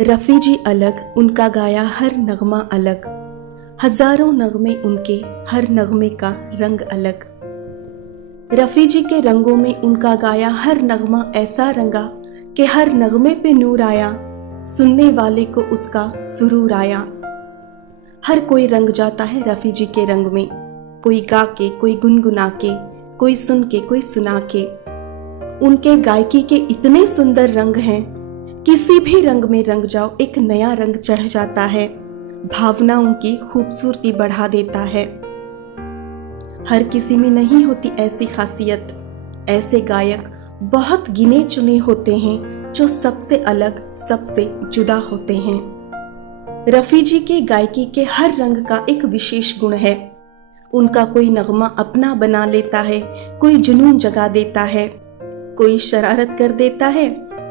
रफ़ी जी अलग, उनका गाया हर नगमा अलग, हजारों नगमे उनके, हर नगमे का रंग अलग। रफ़ी जी के रंगों में उनका गाया हर नगमा ऐसा रंगा कि हर नगमे पे नूर आया, सुनने वाले को उसका सुरूर आया। हर कोई रंग जाता है रफ़ी जी के रंग में, कोई गा के, कोई गुनगुना के, कोई सुन के, कोई सुना के। उनके गायकी के इतने सुंदर रंग हैं, किसी भी रंग में रंग जाओ एक नया रंग चढ़ जाता है, भावनाओं की खूबसूरती बढ़ा देता है। हर किसी में नहीं होती ऐसी खासियत, ऐसे गायक बहुत गिने चुने होते हैं जो सबसे अलग, सबसे जुदा होते हैं। रफ़ी जी के गायकी के हर रंग का एक विशेष गुण है। उनका कोई नगमा अपना बना लेता है, कोई जुनून जगा देता है, कोई शरारत कर देता है,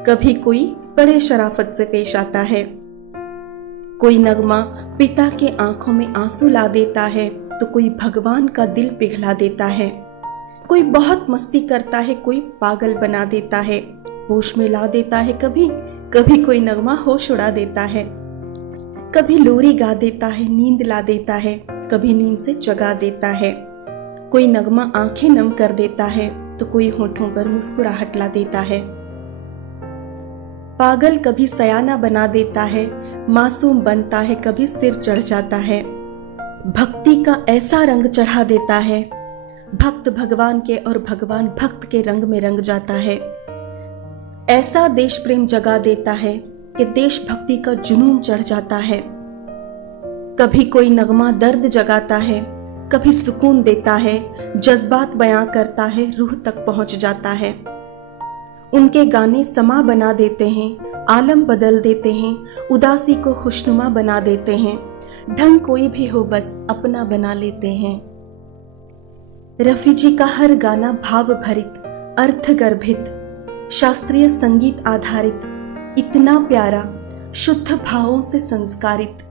कभी कोई बड़े शराफत से पेश आता है। कोई नगमा पिता के आंखों में आंसू ला देता है, तो कोई भगवान का दिल पिघला देता है। कोई बहुत मस्ती करता है, कोई पागल बना देता है, होश में ला देता है कभी, कभी कोई नगमा होश उड़ा देता है। कभी लोरी गा देता है, नींद ला देता है, कभी नींद से जगा देता है। कोई नगमा आंखें नम कर देता है, तो कोई होठों पर मुस्कुराहट ला देता है। पागल कभी सयाना बना देता है, मासूम बनता है, कभी सिर चढ़ जाता है। भक्ति का ऐसा रंग चढ़ा देता है, भक्त भगवान के और भगवान भक्त के रंग में रंग जाता है। ऐसा देश प्रेम जगा देता है कि देशभक्ति का जुनून चढ़ जाता है। कभी कोई नगमा दर्द जगाता है, कभी सुकून देता है, जज्बात बयां करता है, रूह तक पहुंच जाता है। उनके गाने समा बना देते हैं, आलम बदल देते हैं, उदासी को खुशनुमा बना देते हैं, ढंग कोई भी हो बस अपना बना लेते हैं। रफ़ी जी का हर गाना भाव भरित, अर्थ गर्भित, शास्त्रीय संगीत आधारित, इतना प्यारा, शुद्ध भावों से संस्कारित।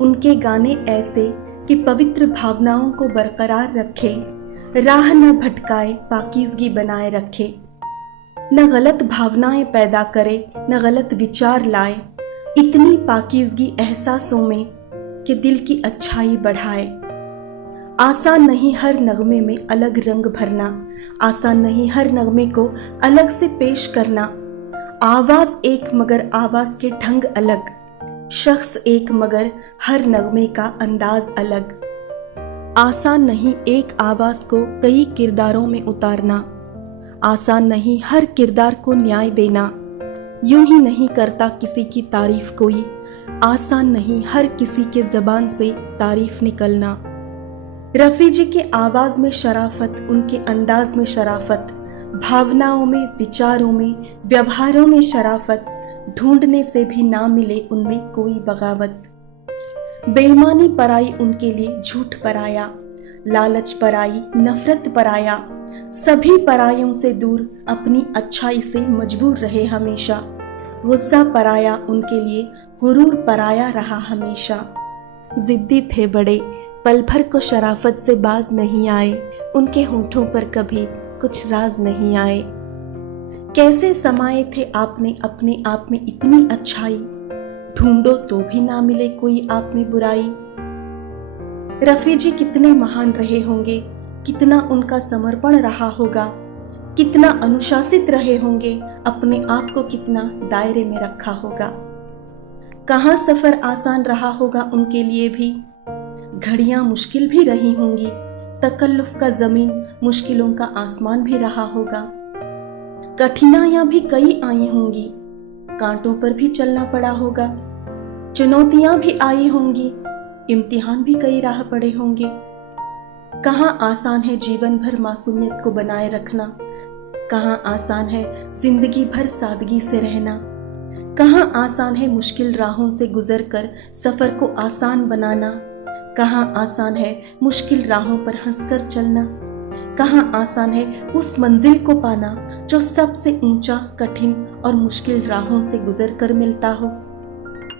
उनके गाने ऐसे कि पवित्र भावनाओं को बरकरार रखे, राह न भटकाए, पाकीज़गी बनाए रखे, न गलत भावनाएं पैदा करे, न गलत विचार लाए, इतनी पाकीज़गी एहसासों में कि दिल की अच्छाई बढ़ाए। आसान नहीं हर नगमे में अलग रंग भरना, आसान नहीं हर नगमे को अलग से पेश करना। आवाज एक मगर आवाज के ढंग अलग, शख्स एक मगर हर नगमे का अंदाज अलग। आसान नहीं एक आवाज को कई किरदारों में उतारना, आसान नहीं हर किरदार को न्याय देना। यूं ही नहीं करता किसी की तारीफ कोई, आसान नहीं हर किसी के जबान से तारीफ निकलना। रफ़ी जी के आवाज में शराफत, उनके अंदाज में शराफत, भावनाओं में, विचारों में, व्यवहारों में शराफत, ढूंढने से भी ना मिले उनमें कोई बगावत। बेईमानी पराई उनके लिए झूठ पराया, लालच पराई, नफरत पराया, सभी परायों से दूर अपनी अच्छाई से मजबूर रहे हमेशा। गुस्सा पराया उनके लिए, गुरूर पराया रहा हमेशा। जिद्दी थे बड़े, पल भर को शराफत से बाज नहीं आए, उनके होठों पर कभी कुछ राज नहीं आए। कैसे समाये थे आपने अपने आप में इतनी अच्छाई, ढूंढो तो भी ना मिले कोई आप में बुराई। रफ़ी जी कितने महान रहे होंगे, कितना उनका समर्पण रहा होगा, कितना अनुशासित रहे होंगे, अपने आप को कितना दायरे में रखा होगा। कहाँ सफर आसान रहा होगा उनके लिए भी, घड़ियां मुश्किल भी रही होंगी, तकल्लुफ का जमीन, मुश्किलों का आसमान भी रहा होगा। कठिनाइयां भी कई आई होंगी, कांटों पर भी चलना पड़ा होगा, चुनौतियां भी आई होंगी, इम्तिहान भी कई राह पड़े होंगे। कहाँ आसान है जीवन भर मासूमियत को बनाए रखना, कहाँ आसान है जिंदगी भर सादगी से रहना, कहाँ आसान है मुश्किल राहों से गुजरकर सफर को आसान बनाना, कहाँ आसान है मुश्किल राहों पर हंसकर चलना, कहाँ आसान है उस मंजिल को पाना जो सबसे ऊंचा, कठिन और मुश्किल राहों से गुजरकर मिलता हो।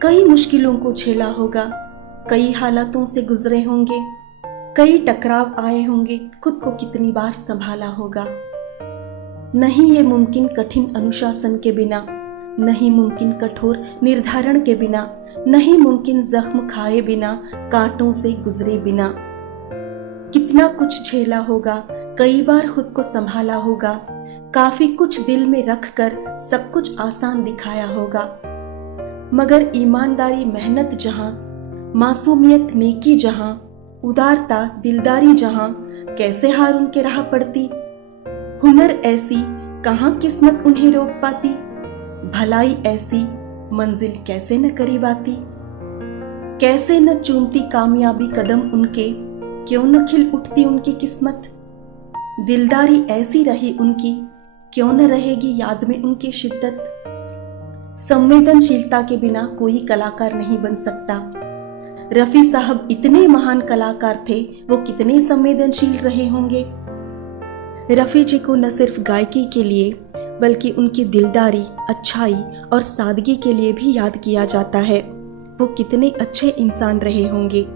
कई मुश्किलों को झेला होगा, कई हालातों से गुजरे होंगे, कई टकराव आए होंगे, खुद को कितनी बार संभाला होगा। नहीं ये मुमकिन कठिन अनुशासन के बिना, नहीं मुमकिन कठोर निर्धारण के बिना, नहीं मुमकिन जख्म खाए बिना, कांटों से गुजरे बिना। कितना कुछ झेला होगा, कई बार खुद को संभाला होगा, काफी कुछ दिल में रख कर सब कुछ आसान दिखाया होगा। मगर ईमानदारी मेहनत जहां, मासूमियत नेकी जहां, उदारता दिलदारी जहां, कैसे हार उनके राह पड़ती। हुनर ऐसी कहां किस्मत उन्हें रोक पाती, भलाई ऐसी मंजिल कैसे न करीब आती। कैसे न चूमती कामयाबी कदम उनके, क्यों न खिल उठती उनकी किस्मत। दिलदारी ऐसी रही उनकी, क्यों न रहेगी याद में उनकी शिद्दत। संवेदनशीलता के बिना कोई कलाकार नहीं बन सकता। रफी साहब इतने महान कलाकार थे, वो कितने संवेदनशील रहे होंगे। रफी जी को न सिर्फ गायकी के लिए बल्कि उनकी दिलदारी, अच्छाई और सादगी के लिए भी याद किया जाता है। वो कितने अच्छे इंसान रहे होंगे।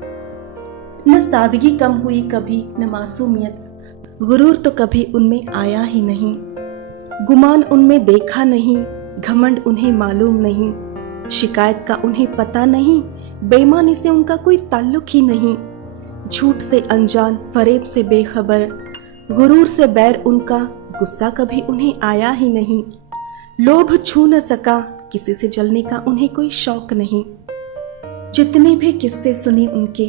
न सादगी कम हुई कभी, न मासूमियत, गुरूर तो कभी उनमें आया ही नहीं। गुमान उनमें देखा नहीं, घमंड उन्हें मालूम नहीं, शिकायत का उन्हें पता नहीं, बेईमानी से उनका कोई ताल्लुक ही नहीं। झूठ से अनजान, फरेब से बेखबर, गुरूर से बैर उनका, गुस्सा कभी उन्हें आया ही नहीं। लोभ छू न सका, किसी से जलने का उन्हें कोई शौक नहीं। जितने भी किस्से सुने उनके,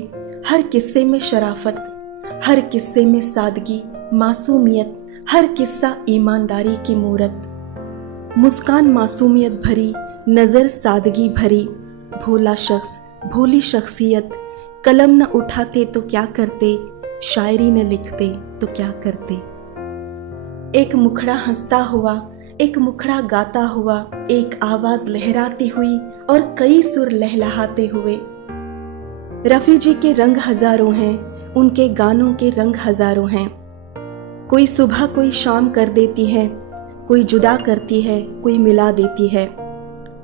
हर किस्से में शराफत, हर किस्से में सादगी, मासूमियत, हर किस्सा ईमानदारी की मूरत। मुस्कान मासूमियत भरी, नजर सादगी भरी, भोला शख्स, भोली शख्सियत। कलम न उठाते तो क्या करते, शायरी न लिखते तो क्या करते। एक मुखड़ा हंसता हुआ, एक मुखड़ा गाता हुआ, एक आवाज लहराती हुई और कई सुर लहलहाते हुए। रफी जी के रंग हजारों हैं, उनके गानों के रंग हजारों हैं। कोई सुबह कोई शाम कर देती है, कोई जुदा करती है, कोई मिला देती है।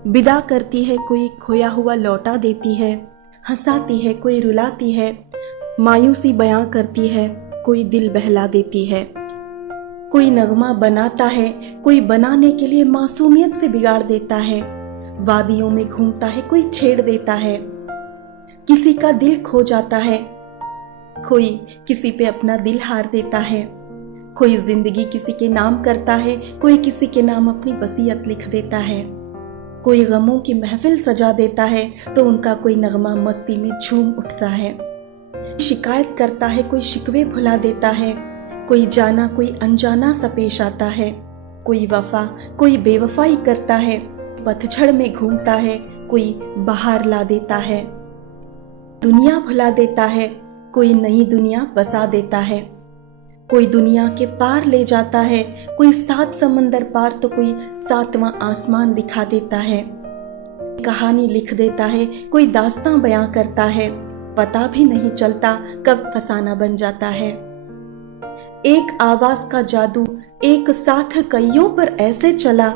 विदा करती है, कोई खोया हुआ लौटा देती है। हंसाती है, कोई रुलाती है। मायूसी बयां करती है, कोई दिल बहला देती है। कोई नगमा बनाता है, कोई बनाने के लिए मासूमियत से बिगाड़ देता है। वादियों में घूमता है, कोई छेड़ देता है। किसी का दिल खो जाता है, कोई किसी पे अपना दिल हार देता है। कोई जिंदगी किसी के नाम करता है, कोई किसी के नाम अपनी वसीयत लिख देता है। कोई गमों की महफिल सजा देता है तो उनका कोई नगमा मस्ती में झूम उठता है। शिकायत करता है, कोई शिकवे भुला देता है। कोई जाना कोई अनजाना सा पेश आता है। कोई वफा कोई बेवफाई करता है। पतझड़ में घूमता है, कोई बाहर ला देता है। दुनिया भुला देता है, कोई नई दुनिया बसा देता है। कोई दुनिया के पार ले जाता है, कोई 7 समंदर पार तो कोई 7वां आसमान दिखा देता है। कहानी लिख देता है, कोई दास्तां बयां करता है। पता भी नहीं चलता कब फसाना बन जाता है। एक आवाज का जादू एक साथ कईयों पर ऐसे चला,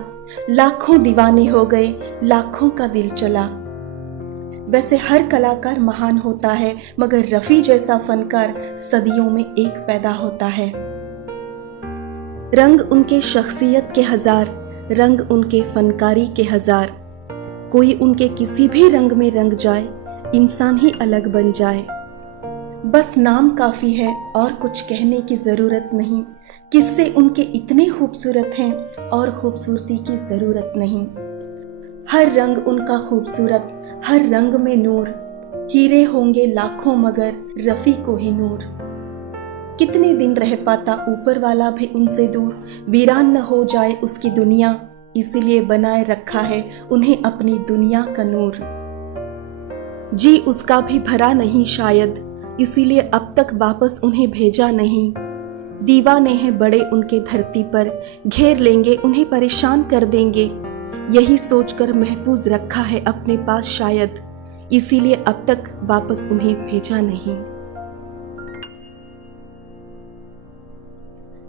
लाखों दीवाने हो गए, लाखों का दिल चला। वैसे हर कलाकार महान होता है, मगर रफी जैसा फनकार सदियों में एक पैदा होता है। रंग उनके शख्सियत के हजार, रंग उनके फनकारी के हजार। कोई उनके किसी भी रंग में रंग जाए, इंसान ही अलग बन जाए। बस नाम काफी है और कुछ कहने की जरूरत नहीं। किस्से उनके इतने खूबसूरत हैं और खूबसूरती की जरूरत नहीं। हर रंग उनका खूबसूरत, हर रंग में नूर। हीरे होंगे लाखों मगर रफी को ही नूर। कितने दिन रह पाता ऊपर वाला भी उनसे दूर, वीरान न हो जाए उसकी दुनिया, इसीलिए बनाए रखा है उन्हें अपनी दुनिया का नूर। जी उसका भी भरा नहीं शायद, इसीलिए अब तक वापस उन्हें भेजा नहीं। दीवाने हैं बड़े उनके धरती पर, घेर लेंगे उन्हें परेशान कर देंगे। यही सोचकर महफूज रखा है अपने पास शायद, इसीलिए अब तक वापस उन्हें भेजा नहीं।